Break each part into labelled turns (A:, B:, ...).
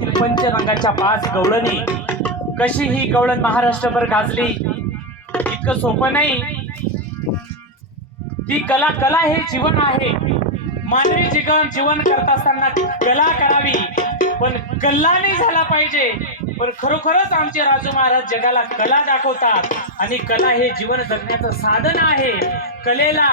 A: येथील पंचरंगाच्या पाच गवळणी. कशी ही गवळण महाराष्ट्रभर गाजली? इतकं सोपं नाही. ती कला कला हे जीवन आहे. मानवी जीवन जीवन करत असताना कला करावी. पण कल्ला नाही झाला पाहिजे. पण खरोखरच आमचे राजू महाराज जगाला कला दाखवतात. आणि कला हे जीवन जगण्याचं साधन आहे. कलेला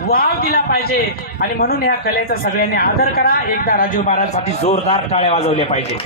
A: वाव दिला पाहिजे. आणि म्हणून ह्या कलेचा सगळ्यांनी आदर करा. एकदा राजू महाराजसाठी जोरदार टाळ्या वाजवल्या पाहिजे.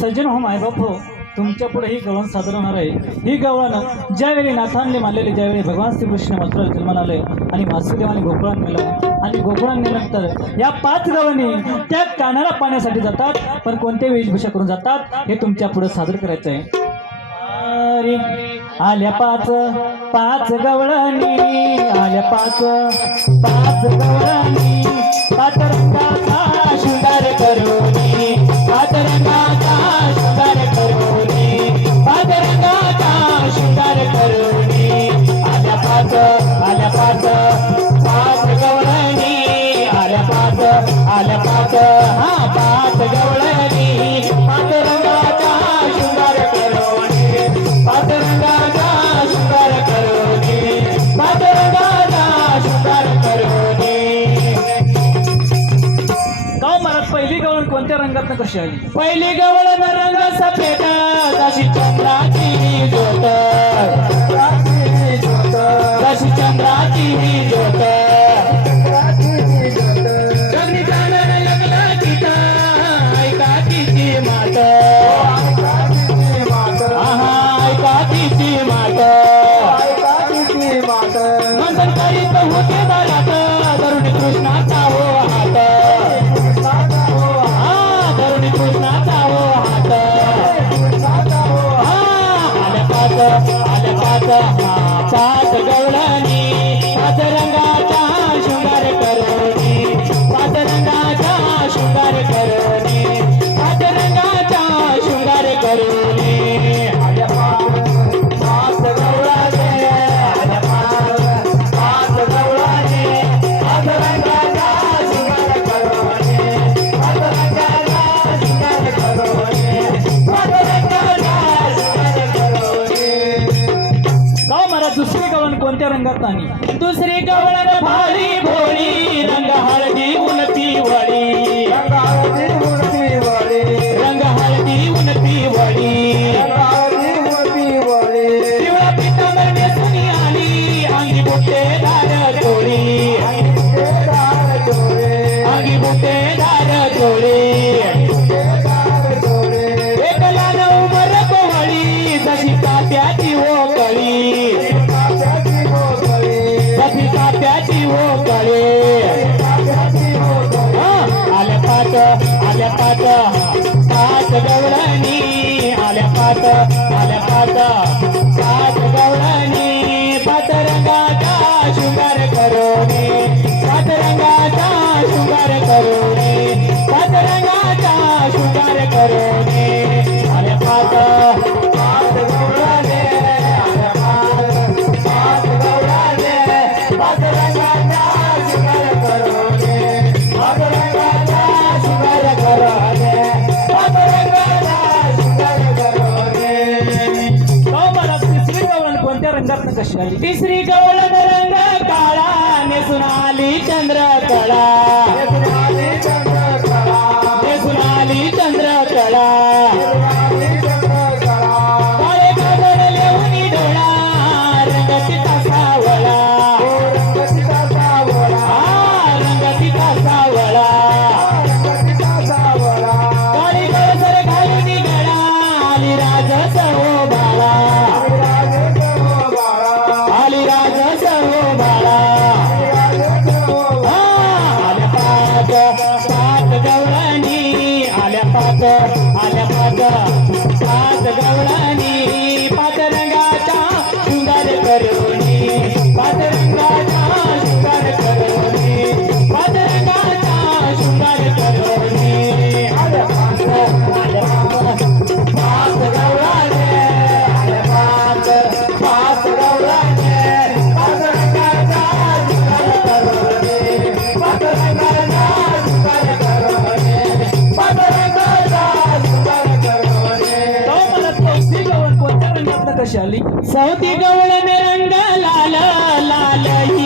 B: सज्जन हो माय बाप हो, तुमच्यापुढे ही गवळण सादर होणार आहे. ही गवळण ज्यावेळी नाथांनी मानलेली ज्यावेळी भगवान श्रीकृष्ण मात्र जन्माला आले आणि वासुदेवाने गोकुळात नेलं आणि गोकुळात नेल्यानंतर या पाच गावांनी त्या कानाला पाण्यासाठी जातात पण कोणत्या वेशभूषा करून जातात हे तुमच्यापुढे सादर करायचं आहे. अरे, आल्या पाच पाच गवळणी आल्या पाच पाच गवळणी पाच रंगाचा कशी आली पहिली गवळण रंग सफेद जशी चंद्राची ज्योत. जशी चंद्राची ज्योत. मात. मंथन करीत होते बालात हा पाच मला दुसरी गवळण कोणत्या रंगात नाही? दुसरी गवळण भारी भोळी रंग हळदी उन्हती वळी. रंग हळदी उन्हती वळी. पिवळा पितांबर नेसून आली अंगी बुट्टे दार चोळी अंगी बुट्टे दार चोळी एकला नऊ मर कोवळी जशी काप्याची हो हो कळी आल्या पात आल्या पात पाच गवळणी आल्या आल्या तिसरी गवळण रंग काळा नेसून आली चंद्र कळा. नेसून आली चंद्र कळा. काळे. काजळ लेऊनी डोळा रंगाची सावळा. रंगाची सावळा. काळी कळसर घालून गळा आली राज वैशाली सौती गवळण रंग लाल लाल ही